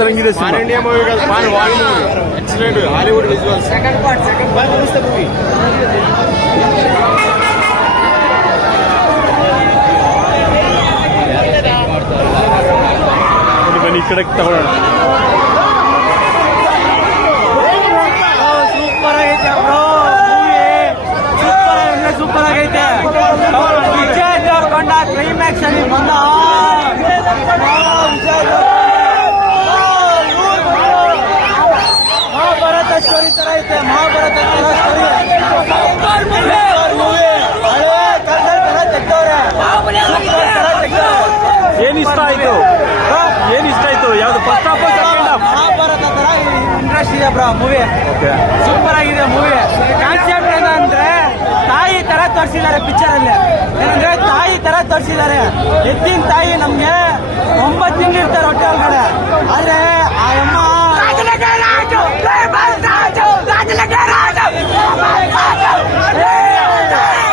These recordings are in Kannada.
ತರಂಗಿದೆ excellent Hollywood visuals second second part movie ಬನ್ನಿ ಈ ಕಡೆಗೆ ತಗೊಳ್ಳೋಣ. ಸೂಪರ್ ಆಗೈತೆ ಸೂಪರ್ ಆಗೈತೆ ಸೂಪರ್ ಆಗೈತೆ. ಕ್ಲೈಮ್ಯಾಕ್ಸ್ ಅಲ್ಲಿ ಬಂದ ಬ್ರೋ ಮೂವಿ ಓಕೆ ಸೂಪರ್ ಆಗಿದೆ ಮೂವಿ ಕಾನ್ಸೆಪ್ಟ್ ಏನಂದ್ರೆ ತಾಯಿ ತರ ತೋರಿಸಿದ್ದಾರೆ ಪಿಕ್ಚರ್ ಅಲ್ಲಿ. ಏನಂದ್ರೆ ತಾಯಿ ತರ ತೋರಿಸಿದ್ದಾರೆ. ಎತ್ತಿನ ತಾಯಿ ನಮ್ಗೆ ಒಂಬತ್ತು ತಿಂಗಳು ಇರ್ತಾರೆ ಹೊಟ್ಟೆ ಒಳಗಡೆ. ಆದ್ರೆ ಆ ಅಮ್ಮ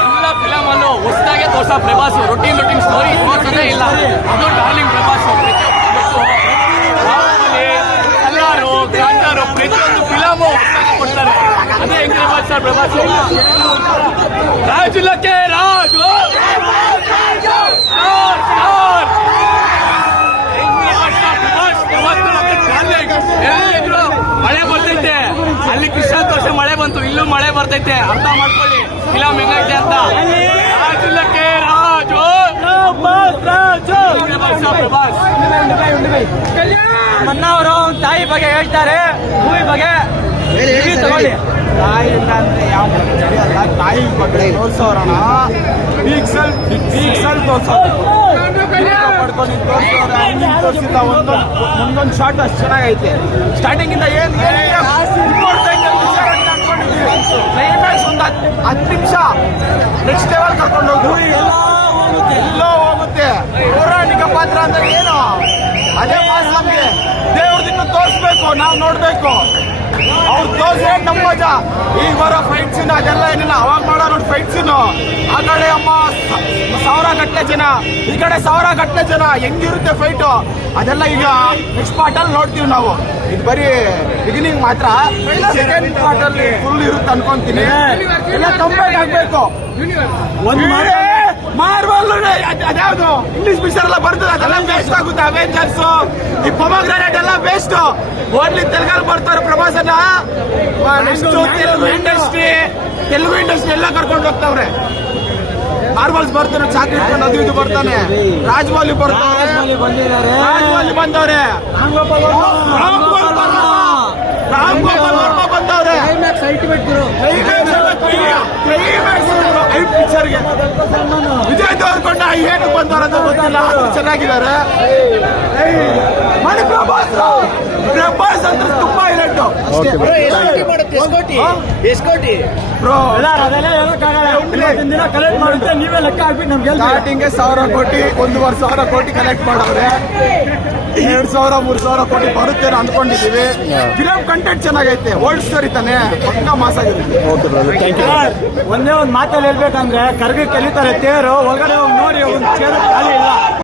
ಎಲ್ಲ ಫಿಲಮ್ ಅನ್ನು ಹೊಸದಾಗೆ ತೋರ್ಸ ಪ್ರಭಾಸ್ ರೊಟೀನ್ ರೊಟೀನ್ ಸ್ಟೋರಿ ತೋರ್ಸೋದೇ ಇಲ್ಲ. ಅದು ಡಾರ್ಲಿಂಗ್ ಪ್ರಭಾಸ್ ಎಲ್ಲಾರು ಗಾಂಧಾರು ಪ್ರತಿಯೊಂದು ಫಿಲಮು ಕೊಡ್ತಾರೆ ಅದೇ ಹೆಂಗ್ ಪ್ರಭಾಸ್ ಸರ್ ಪ್ರಭಾಸ್ ರಾಜು ಲಕ್ಕೆ ರಾಜು ಸ್ಟಾರ್, ಸ್ಟಾರ್. ಹೆಂಗೆ ವರ್ಷ ಪ್ರಭಾಸ್ ಯಾವತ್ತೂ ನಮ್ಗೆ darling. ಎಲ್ಲಿದ್ರು ಮಳೆ ಬರ್ತೈತೆ. ಅಲ್ಲಿ ಕೃಷ್ಣ ತೋರ್ಸ ಮಳೆ ಬಂತು, ಇಲ್ಲೂ ಮಳೆ ಬರ್ತೈತೆ. ಅರ್ಥ ಮಾಡ್ಕೊಳ್ಳಿ. ಫಿಲಮ್ ಹೆಂಗೈತೆ ಅಂತ ರಾಜು ಲಕ್ಕೆ ರಾಜು ಪ್ರಭಾಸ್ ಪ್ರಭಾಸ್ ಮನ್ನ ಅವರು ತಾಯಿ ಬಗ್ಗೆ ಹೇಳ್ತಾರೆ ಭೂಮಿ ಬಗ್ಗೆ ತಗೊಳ್ಳಿ. ತಾಯಿ ಇಲ್ಲ ಅಂದ್ರೆ ಯಾವ ಸರಿಯಲ್ಲ ತಾಯಿ ಬಗ್ಗೆ ತೋರ್ಸೋರಣ. ಪೀಕ್ಸಲ್ ಪೀಕ್ಸಲ್ ತೋರ್ಸೋರು ಪಡ್ಕೊಂಡು ತೋರ್ಸೋರ ತೋರಿಸಿಲ್ಲ ಒಂದೊಂದು ಒಂದೊಂದು ಶಾರ್ಟ್ ಅಷ್ಟು ಚೆನ್ನಾಗೈತೆ. ಸ್ಟಾರ್ಟಿಂಗ್ ಇಂದ ಏನ್ ಅಂದ್ರೆ ಏನು? ಅದೇ ಮಾಸ್ ನಮ್ಗೆ. ದೇವ್ರದಿನ್ನು ತೋರಿಸ್ಬೇಕು ನಾವು ನೋಡ್ಬೇಕು. ಅವ್ರು ತೋರಿಸ್ರೆ ನಮ್ಮ ಮಜಾ? ಈಗ ಬರೋ ಫೈಟ್ಸ್ ಅದೆಲ್ಲ ಏನಿಲ್ಲ. ಅವಾಗ ಮಾಡೋ ನೋಡಿ ಫೈಟ್ ಸೀನ್ ಆ ಕಡೆ ಅಮ್ಮ ಸಾವಿರ ಗಟ್ಟಲೆ ಜನ. ಈ ಕಡೆ ಸಾವಿರ ಗಟ್ಟಲೆ ಜನ. ಹೆಂಗಿರುತ್ತೆ ಫೈಟು ಅದೆಲ್ಲ ಈಗ ನೆಕ್ಸ್ಟ್ ಪಾರ್ಟ್ ಅಲ್ಲಿ ನೋಡ್ತೀವಿ ನಾವು. ಇದು ಬರೀ ಬಿಗಿನಿಂಗ್ ಮಾತ್ರ. ಸೆಕೆಂಡ್ ಪಾರ್ಟ್ ಅಲ್ಲಿ. ಫುಲ್ ಇರುತ್ತೆ ಅನ್ಕೊಂತೀನಿ. ಎಲ್ಲ ಕಂಪ್ಲೀಟ್ ಆಗ್ಬೇಕು. ಒಂದು ಅದ್ಯಾವುದು ಇಂಗ್ಲಿಷ್ ಪಿಕ್ಚರ್ ಎಲ್ಲ ಬರ್ತದೆ ಅದೆಲ್ಲ ವೇಸ್ಟ್ ಆಗುತ್ತೆ. ಅವೆಂಜರ್ಸ್ ಈ ಪೊಮಗ್ರಾನೇಟ್ ಎಲ್ಲ ವೇಸ್ಟ್ ಓನ್ಲಿ ತೆಲುಗಲ್ಲಿ ಬರ್ತಾರೆ ಪ್ರವಾಸನ. ತೆಲುಗು ಇಂಡಸ್ಟ್ರಿ ತೆಲುಗು ಇಂಡಸ್ಟ್ರಿ ಎಲ್ಲ ಕರ್ಕೊಂಡು ಹೋಗ್ತಾವ್ರೆ. ಮಾರ್ಬಲ್ಸ್ ಬರ್ತಾನೆ ಚಾಕ್ಲೇಟ್ ಅದು ಇದು ಬರ್ತಾನೆ. ರಾಜಮೌಲಿ ಬರ್ತಾರೆ ರಾಜಮೌಲಿ ಬಂದವ್ರೆ. ರಾಮ್ ಗೋಪಾಲ್ ವರ್ಮ. ಬಂದವ್ರೆ. ಪಿಕ್ಚರ್ಗೆ ವಿಜಯ್ ದೇವರಕೊಂಡ ಏನು ಬಂದವರಂತ ಗೊತ್ತಿಲ್ಲ. ಆದ್ರೂ ಚೆನ್ನಾಗಿದ್ದಾರೆ. ಮಣಿ ಪ್ರಭಾಸ್. ಪ್ರಭಾಸ್ ಅಂದ್ರೆ ತುಂಬಾ ಇರಟ್ಟು ಬ್ರೋ ಅದೆಲ್ಲ ಹೇಳಕ್ಕಾಗಲ್ಲ ಇವತ್ತಿನ ದಿನ ಕಲೆಕ್ಟ್ ಮಾಡುತ್ತೆ ನೀವೇ ಲೆಕ್ಕ ಹಾಕ್ಬಿಟ್ಟು ನಮ್ಗೆ. ಸ್ಟಾರ್ಟಿಂಗ್ ಸಾವಿರ ಕೋಟಿ ಒಂದೂವರೆ ಸಾವಿರ ಕೋಟಿ ಕಲೆಕ್ಟ್ ಮಾಡವ್ರೆ. ಎರಡ್ ಸಾವಿರ ಮೂರ್ ಸಾವಿರ ಕೋಟಿ ಬರುತ್ತೆ ಅನ್ಕೊಂಡಿದೀವಿ ಫಿಲಂ ಕಂಟೆಂಟ್ ಚೆನ್ನಾಗೈತೆ. ಓಲ್ಡ್ ಸ್ಟೋರಿ ತಾನೆ. ಪಕ್ಕ ಮಾಸ್ ಆಗಿರುತ್ತೆ. ಒಂದೇ ಒಂದು ಮಾತಲ್ಲಿ ಹೇಳ್ಬೇಕಂದ್ರೆ ಕರ್ಗಿ ಕಲಿತಾರೆ ತೇರು ಒಳಗಡೆ ಹೋಗಿ ನೋಡಿ ಒಂದು ಚೇರು ಖಾಲಿ ಇಲ್ಲ.